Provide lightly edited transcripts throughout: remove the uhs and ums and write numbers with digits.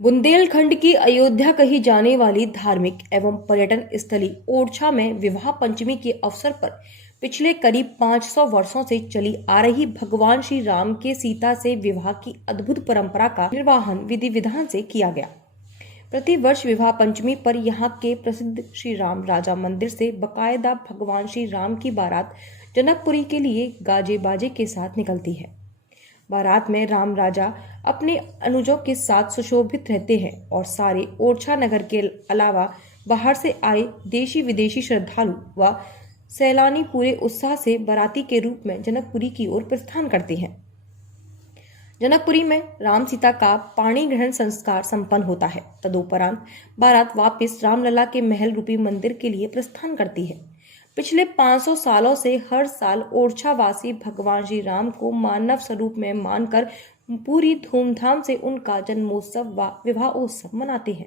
बुंदेलखंड की अयोध्या कही जाने वाली धार्मिक एवं पर्यटन स्थली ओरछा में विवाह पंचमी के अवसर पर पिछले करीब 500 वर्षों से चली आ रही भगवान श्री राम के सीता से विवाह की अद्भुत परंपरा का निर्वहन विधि विधान से किया गया। प्रति वर्ष विवाह पंचमी पर यहाँ के प्रसिद्ध श्री राम राजा मंदिर से बकायदा भगवान श्री राम की बारात जनकपुरी के लिए गाजे बाजे के साथ निकलती है। बारात में राम राजा अपने अनुजों के साथ सुशोभित रहते हैं और सारे ओरछा नगर के अलावा बाहर से आए देशी विदेशी श्रद्धालु व सैलानी पूरे उत्साह से बाराती के रूप में जनकपुरी की ओर प्रस्थान करते हैं। जनकपुरी में राम सीता का पाणी ग्रहण संस्कार संपन्न होता है। तदुपरांत बारात वापस रामलला के महल रूपी मंदिर के लिए प्रस्थान करती है। पिछले 500 सालों से हर साल ओरछा वासी भगवान श्री राम को मानव स्वरूप में मानकर पूरी धूमधाम से उनका जन्मोत्सव व विवाहोत्सव मनाते हैं।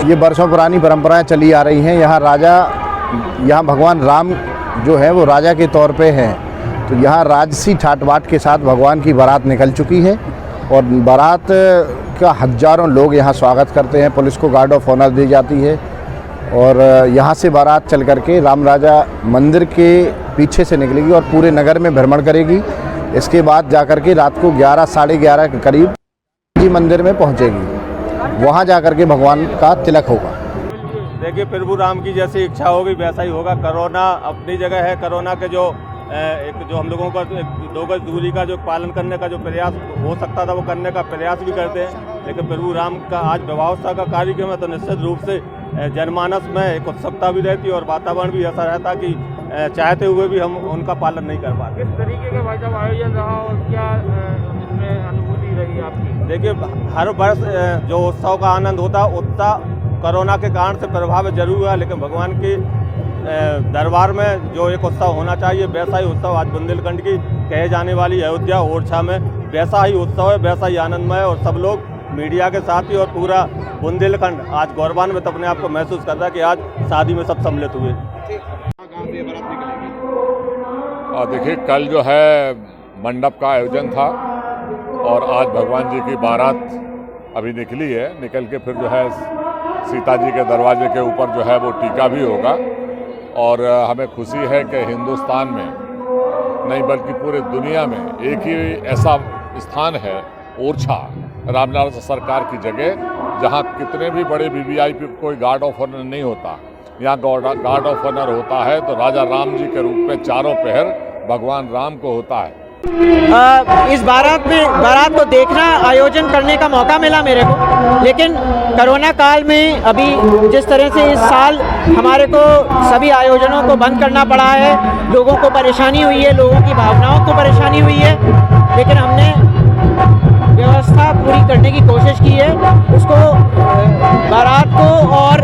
ये वर्षों पुरानी परंपराएं चली आ रही हैं। यहाँ भगवान राम जो है वो राजा के तौर पे हैं, तो यहाँ राजसी ठाट बाट के साथ भगवान की बारात निकल चुकी है और बारात का हजारों लोग यहाँ स्वागत करते हैं। पुलिस को गार्ड ऑफ ऑनर दी जाती है और यहाँ से बारात चल करके राम राजा मंदिर के पीछे से निकलेगी और पूरे नगर में भ्रमण करेगी। इसके बाद जाकर के रात को 11 साढ़े 11 के करीब जी मंदिर में पहुँचेगी। वहाँ जाकर के भगवान का तिलक होगा। देखिए, प्रभु राम की जैसी इच्छा होगी वैसा ही होगा। कोरोना अपनी जगह है। कोरोना के जो हम लोगों का 2 गज दूरी का जो पालन करने का जो प्रयास हो सकता था वो करने का प्रयास भी करते हैं, लेकिन प्रभु राम का आज विवाहोत्सव का कार्यक्रम है तो निश्चित रूप से जनमानस में एक उत्सुकता भी रहती है और वातावरण भी ऐसा रहता कि चाहते हुए भी हम उनका पालन नहीं कर पाते। किस तरीके का भाई साहब आयोजन रहा और क्या इसमें अनुभूति रही आपकी? देखिए, हर वर्ष जो उत्सव का आनंद होता है उतना कोरोना के कारण से प्रभावित जरूर हुआ, लेकिन भगवान के दरबार में जो एक उत्सव होना चाहिए वैसा ही उत्सव आज बुंदेलखंड की कहे जाने वाली अयोध्या ओरछा में वैसा ही उत्सव है, वैसा ही आनंदमय है और सब लोग मीडिया के साथ ही और पूरा बुंदेलखंड आज गौरवान्वित अपने आप को महसूस कर रहा है कि आज शादी में सब सम्मिलित हुए। देखिए, कल जो है मंडप का आयोजन था और आज भगवान जी की बारात अभी निकली है। निकल के फिर जो है सीता जी के दरवाजे के ऊपर जो है वो टीका भी होगा और हमें खुशी है कि हिंदुस्तान में नहीं बल्कि पूरे दुनिया में एक ही ऐसा स्थान है ओरछा रामलाल सरकार की जगह जहां कितने भी बड़े वीवीआईपी कोई गार्ड ऑफ ऑनर नहीं होता। यहाँ गार्ड ऑफ ऑनर होता है तो राजा राम जी के रूप में चारों पहर भगवान राम को होता है। इस बारात को देखना आयोजन करने का मौका मिला मेरे को, लेकिन कोरोना काल में अभी जिस तरह से इस साल हमारे को सभी आयोजनों को बंद करना पड़ा है, लोगों को परेशानी हुई है, लोगों की भावनाओं को परेशानी हुई है, लेकिन हमने व्यवस्था पूरी करने की कोशिश की है। उसको बारात को और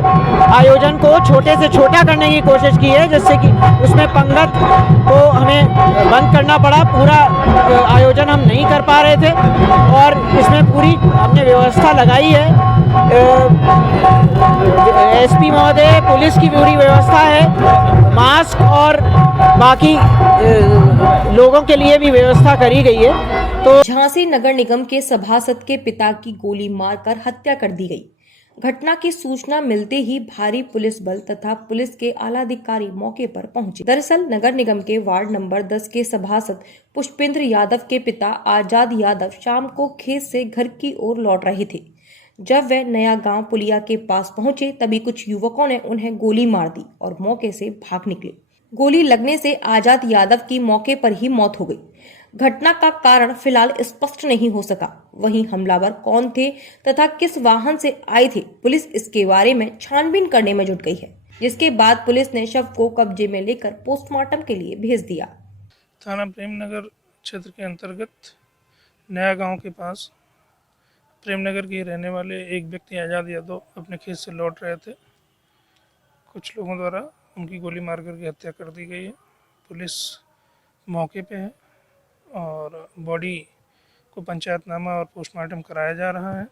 आयोजन को छोटे से छोटा करने की कोशिश की है, जिससे कि उसमें पंगत को हमें बंद करना पड़ा। पूरा आयोजन हम नहीं कर पा रहे थे और इसमें पूरी हमने व्यवस्था लगाई है। एसपी महोदय, पुलिस की पूरी व्यवस्था है, मास्क और बाकी लोगों के लिए भी व्यवस्था करी गई है। तो झांसी नगर निगम के सभासद के पिता की गोली मारकर हत्या कर दी गई। घटना की सूचना मिलते ही भारी पुलिस बल तथा पुलिस के आला अधिकारी मौके पर पहुंचे। दरअसल नगर निगम के वार्ड नंबर 10 के सभासद पुष्पेंद्र यादव के पिता आजाद यादव शाम को खेत से घर की ओर लौट रहे थे। जब वे नया गांव पुलिया के पास पहुंचे तभी कुछ युवकों ने उन्हें गोली मार दी और मौके से भाग निकले। गोली लगने से आजाद यादव की मौके पर ही मौत हो गई। घटना का कारण फिलहाल स्पष्ट नहीं हो सका। वहीं हमलावर कौन थे तथा किस वाहन से आए थे, पुलिस इसके बारे में छानबीन करने में जुट गई है, जिसके बाद पुलिस ने शव को कब्जे में लेकर पोस्टमार्टम के लिए भेज दिया। थाना प्रेमनगर क्षेत्र के अंतर्गत नया गांव के पास प्रेमनगर के रहने वाले एक व्यक्ति आजाद यादव अपने खेत से लौट रहे थे। कुछ लोगों द्वारा उनकी गोली मार करके हत्या कर दी गई है। पुलिस मौके पे है और बॉडी को पंचायतनामा और पोस्टमार्टम कराया जा रहा है।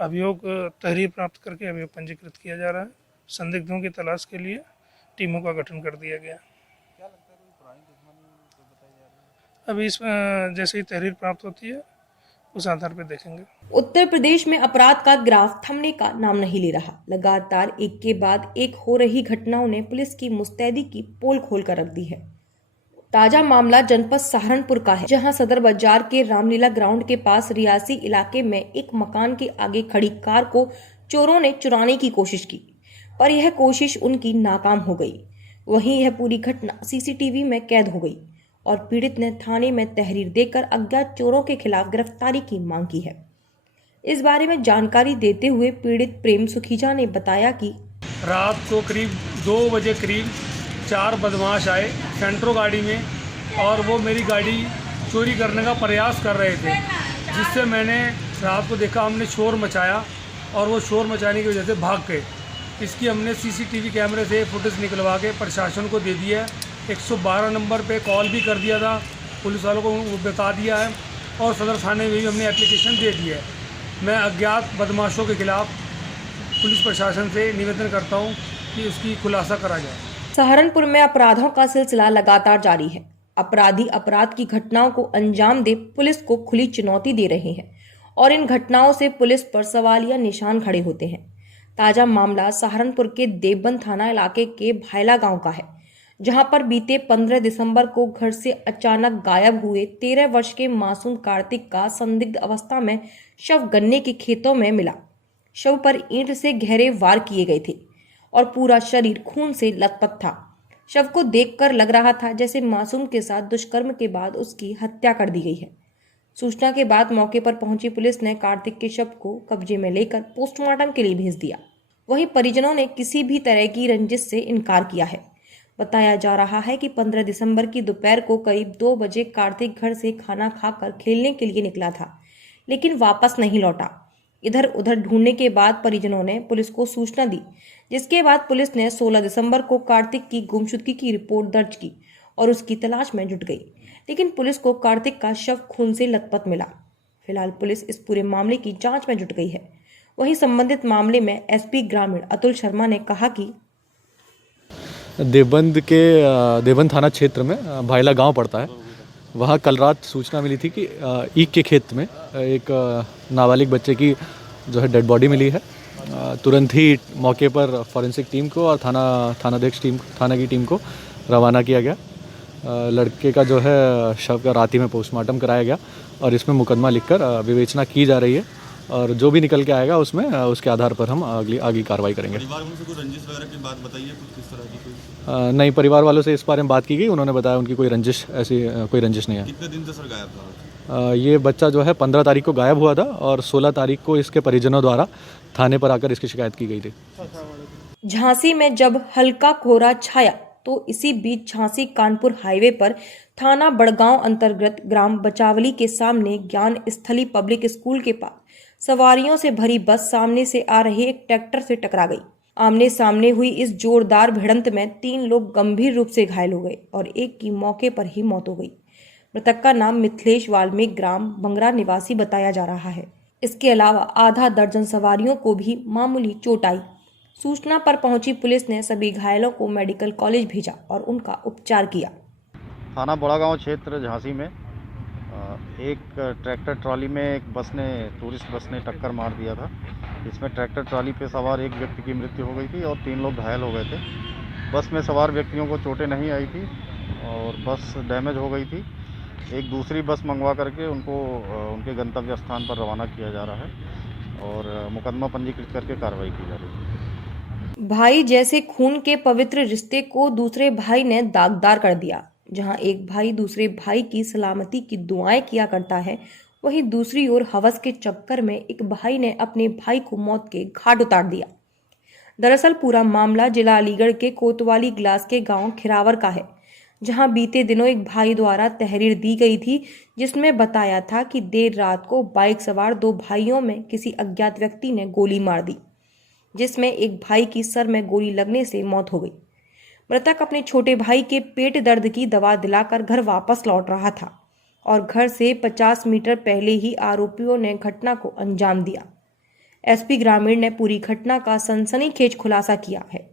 अभियोग तहरीर प्राप्त करके अभियोग पंजीकृत किया जा रहा है। संदिग्धों की तलाश के लिए टीमों का गठन कर दिया गया। अभी इस जैसे ही तहरीर प्राप्त होती है उस आधार पर देखेंगे। उत्तर प्रदेश में अपराध का ग्राफ थमने का नाम नहीं ले रहा। लगातार एक के बाद एक हो रही घटनाओं ने पुलिस की मुस्तैदी की पोल खोल कर रख दी है। ताजा मामला जनपद सहारनपुर का है, जहां सदर बाजार के रामलीला ग्राउंड के पास रियासी इलाके में एक मकान के आगे खड़ी कार को चोरों ने चुराने की कोशिश की, पर यह कोशिश उनकी नाकाम हो गई। वहीं यह पूरी घटना सीसीटीवी में कैद हो गई और पीड़ित ने थाने में तहरीर देकर अज्ञात चोरों के खिलाफ गिरफ्तारी की मांग की है। इस बारे में जानकारी देते हुए पीड़ित प्रेम सुखीजा ने बताया कि रात को करीब 2 बजे करीब 4 बदमाश आए सेंट्रो गाड़ी में और वो मेरी गाड़ी चोरी करने का प्रयास कर रहे थे, जिससे मैंने रात को देखा, हमने शोर मचाया और वो शोर मचाने की वजह से भाग गए। इसकी हमने सीसीटीवी कैमरे से फुटेज निकलवा के प्रशासन को दे दिया है। 112 नंबर पे कॉल भी कर दिया था, पुलिस वालों को बता दिया है और सदर थाने में भी हमने एप्लीकेशन दे दी है। मैं अज्ञात बदमाशों के खिलाफ पुलिस प्रशासन से निवेदन करता हूं कि उसकी खुलासा करा जाए। सहारनपुर में अपराधों का सिलसिला लगातार जारी है। अपराधी अपराध की घटनाओं को अंजाम दे पुलिस को खुली चुनौती दे रहे हैं और इन घटनाओं से पुलिस पर सवालिया निशान खड़े होते हैं। ताजा मामला सहारनपुर के देवबंद थाना इलाके के भायला गांव का है, जहां पर बीते 15 दिसंबर को घर से अचानक गायब हुए 13 वर्ष के मासूम कार्तिक का संदिग्ध अवस्था में शव गन्ने के खेतों में मिला। शव पर ईंट से गहरे वार किए गए थे और पूरा शरीर खून से लथपथ था। शव को देखकर लग रहा था जैसे मासूम के साथ दुष्कर्म के बाद उसकी हत्या कर दी गई है। सूचना के बाद मौके पर पहुंची पुलिस ने कार्तिक के शव को कब्जे में लेकर पोस्टमार्टम के लिए भेज दिया। वहीं परिजनों ने किसी भी तरह की रंजिश से इनकार किया है। बताया जा रहा है कि 15 दिसंबर की दोपहर को करीब 2 बजे कार्तिक घर से खाना खाकर खेलने के लिए निकला था, लेकिन वापस नहीं लौटा। इधर उधर ढूंढने के बाद परिजनों ने पुलिस को सूचना दी, जिसके बाद पुलिस ने 16 दिसंबर को कार्तिक की गुमशुदगी की रिपोर्ट दर्ज की और उसकी तलाश में जुट गई, लेकिन पुलिस को कार्तिक का शव खून से लथपथ मिला। फिलहाल पुलिस इस पूरे मामले की जांच में जुट गई है। वहीं संबंधित मामले में एसपी ग्रामीण अतुल शर्मा ने कहा कि देवबंद थाना क्षेत्र में भायला गांव पड़ता है। वहाँ कल रात सूचना मिली थी कि ईख के खेत में एक नाबालिग बच्चे की जो है डेड बॉडी मिली है। तुरंत ही मौके पर फॉरेंसिक टीम को और थानाध्यक्ष थाना की टीम को रवाना किया गया। लड़के का जो है शव का रात ही में पोस्टमार्टम कराया गया और इसमें मुकदमा लिखकर विवेचना की जा रही है और जो भी निकल के आएगा उसमें उसके आधार पर हम आगे कार्रवाई करेंगे। परिवार वालों से कोई रंजिश वगैरह की बात बताइए, कुछ किस तरह की कोई? नहीं, परिवार वालों से इस बारे में बात की गई। उन्होंने बताया उनकी कोई रंजिश नहीं है। कितने दिन से सर गायब था? ये बच्चा जो है 15 तारीख को गायब हुआ था और 16 तारीख को इसके परिजनों द्वारा थाने पर आकर इसकी शिकायत की गई थी। झांसी में जब हल्का कोहरा छाया तो इसी बीच झांसी कानपुर हाईवे पर थाना बड़गांव अंतर्गत ग्राम बचावली के सामने ज्ञान स्थली पब्लिक स्कूल के पास सवारियों से भरी बस सामने से आ रहे एक ट्रैक्टर से टकरा गई। आमने सामने हुई इस जोरदार भिड़ंत में 3 लोग गंभीर रूप से घायल हो गए और एक की मौके पर ही मौत हो गई। मृतक का नाम मिथिलेश वाल्मीकि ग्राम बंगरा निवासी बताया जा रहा है। इसके अलावा आधा दर्जन सवारियों को भी मामूली चोट आई। सूचना पर पहुंची पुलिस ने सभी घायलों को मेडिकल कॉलेज भेजा और उनका उपचार किया। थाना बड़ागांव क्षेत्र झांसी में एक ट्रैक्टर ट्रॉली में एक टूरिस्ट बस ने टक्कर मार दिया था। इसमें ट्रैक्टर ट्रॉली पे सवार एक व्यक्ति की मृत्यु हो गई थी और 3 लोग घायल हो गए थे। बस में सवार व्यक्तियों को चोटें नहीं आई थी और बस डैमेज हो गई थी। एक दूसरी बस मंगवा करके उनको उनके गंतव्य स्थान पर रवाना किया जा रहा है और मुकदमा पंजीकृत करके कार्रवाई की जा रही है। भाई जैसे खून के पवित्र रिश्ते को दूसरे भाई ने दागदार कर दिया। जहां एक भाई दूसरे भाई की सलामती की दुआएं किया करता है, वहीं दूसरी ओर हवस के चक्कर में एक भाई ने अपने भाई को मौत के घाट उतार दिया। दरअसल पूरा मामला जिला अलीगढ़ के कोतवाली ग्लास के गांव खिरावर का है, जहां बीते दिनों एक भाई द्वारा तहरीर दी गई थी, जिसमें बताया था कि देर रात को बाइक सवार 2 भाइयों में किसी अज्ञात व्यक्ति ने गोली मार दी, जिसमें एक भाई की सर में गोली लगने से मौत हो गई। मृतक अपने छोटे भाई के पेट दर्द की दवा दिलाकर घर वापस लौट रहा था और घर से 50 मीटर पहले ही आरोपियों ने घटना को अंजाम दिया। एसपी ग्रामीण ने पूरी घटना का सनसनीखेज खुलासा किया है।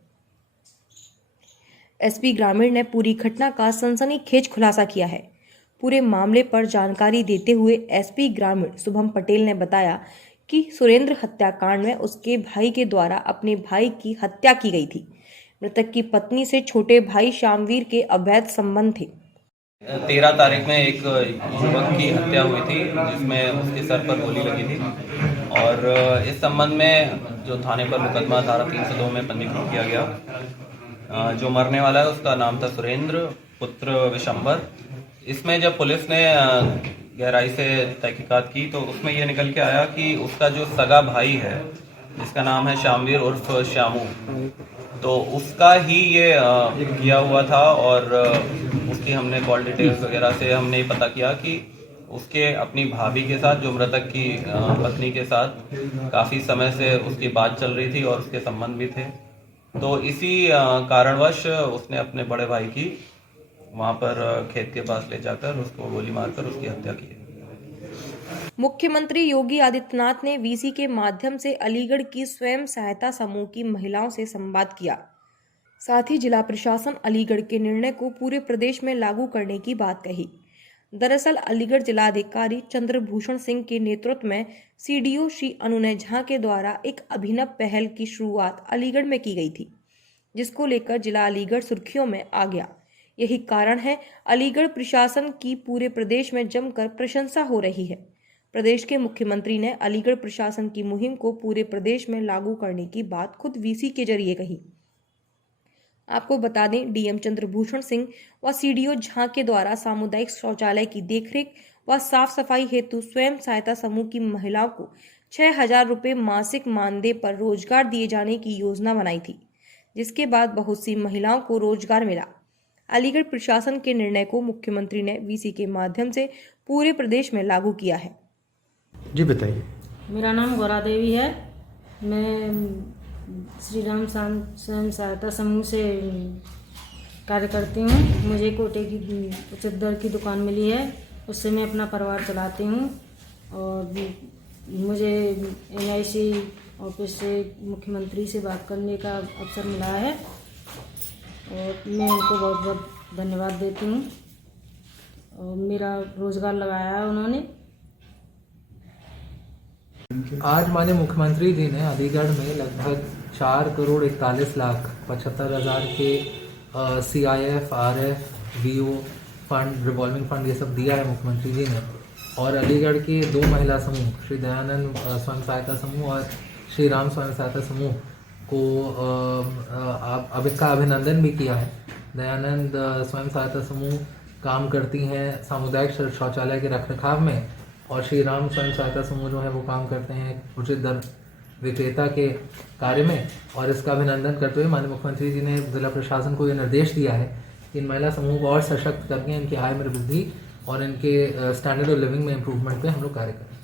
एसपी ग्रामीण ने पूरी घटना का सनसनीखेज खुलासा किया है। पूरे मामले पर जानकारी देते हुए एसपी ग्रामीण शुभम पटेल ने बताया कि सुरेंद्र हत्याकांड में उसके भाई के द्वारा अपने भाई की हत्या की गई थी। मृतक की पत्नी से छोटे भाई श्यामवीर के अवैध संबंध थे। 13 तारीख में एक युवक की हत्या हुई थी जिसमें उसके सर पर गोली लगी थी और इस संबंध में जो थाने पर मुकदमा धारा 302 में पंजीकृत किया गया। जो मरने वाला है उसका नाम था सुरेंद्र पुत्र विशंबर। इसमें जब पुलिस ने गहराई से तहकीकात की तो उसमें यह निकल के आया कि उसका जो सगा भाई है जिसका नाम है श्यामवीर उर्फ श्यामू, तो उसका ही ये किया हुआ था और उसकी हमने कॉल डिटेल्स वगैरह से हमने ये पता किया कि उसके अपनी भाभी के साथ, जो मृतक की पत्नी के साथ काफ़ी समय से उसकी बात चल रही थी और उसके संबंध भी थे। तो इसी कारणवश उसने अपने बड़े भाई की वहाँ पर खेत के पास ले जाकर उसको गोली मारकर उसकी हत्या की। मुख्यमंत्री योगी आदित्यनाथ ने वीसी के माध्यम से अलीगढ़ की स्वयं सहायता समूह की महिलाओं से संवाद किया। साथ ही जिला प्रशासन अलीगढ़ के निर्णय को पूरे प्रदेश में लागू करने की बात कही। दरअसल अलीगढ़ जिलाधिकारी चंद्रभूषण सिंह के नेतृत्व में सीडीओ श्री अनुनय झा के द्वारा एक अभिनव पहल की शुरुआत अलीगढ़ में की गई थी, जिसको लेकर जिला अलीगढ़ सुर्खियों में आ गया। यही कारण है अलीगढ़ प्रशासन की पूरे प्रदेश में जमकर प्रशंसा हो रही है। प्रदेश के मुख्यमंत्री ने अलीगढ़ प्रशासन की मुहिम को पूरे प्रदेश में लागू करने की बात खुद वीसी के जरिए कही। आपको बता दें, डीएम चंद्रभूषण सिंह व सीडीओ झा के द्वारा सामुदायिक शौचालय की देखरेख व साफ सफाई हेतु स्वयं सहायता समूह की महिलाओं को 6,000 रुपये मासिक मानदेय पर रोजगार दिए जाने की योजना बनाई थी, जिसके बाद बहुत सी महिलाओं को रोजगार मिला। अलीगढ़ प्रशासन के निर्णय को मुख्यमंत्री ने वीसी के माध्यम से पूरे प्रदेश में लागू किया है। जी बताइए। मेरा नाम गौरा देवी है। मैं श्री राम स्वयं सहायता समूह से कार्य करती हूँ। मुझे कोटे की उचित दर की दुकान मिली है, उससे मैं अपना परिवार चलाती हूँ और मुझे NIC ऑफिस से मुख्यमंत्री से बात करने का अवसर मिला है और मैं उनको बहुत बहुत धन्यवाद देती हूँ और मेरा रोज़गार लगाया है उन्होंने। आज माननीय मुख्यमंत्री जी ने अलीगढ़ में लगभग 4,41,75,000 के CIF, RF, VO fund, revolving fund ये सब दिया है मुख्यमंत्री जी ने। और अलीगढ़ के 2 महिला समूह, श्री दयानंद स्वयं सहायता समूह और श्री राम स्वयं सहायता समूह को अब इसका अभिनंदन भी किया है। दयानंद स्वयं सहायता समूह काम करती हैं सामुदायिक शौचालय के रखरखाव में और श्री राम स्वयं सहायता समूह जो है वो काम करते हैं उचित दर विक्रेता के कार्य में। और इसका अभिनंदन करते हुए माननीय मुख्यमंत्री जी ने जिला प्रशासन को ये निर्देश दिया है कि इन महिला समूह को और सशक्त करके इनकी आय में वृद्धि और इनके स्टैंडर्ड ऑफ लिविंग में इम्प्रूवमेंट पे हम लोग कार्य करें।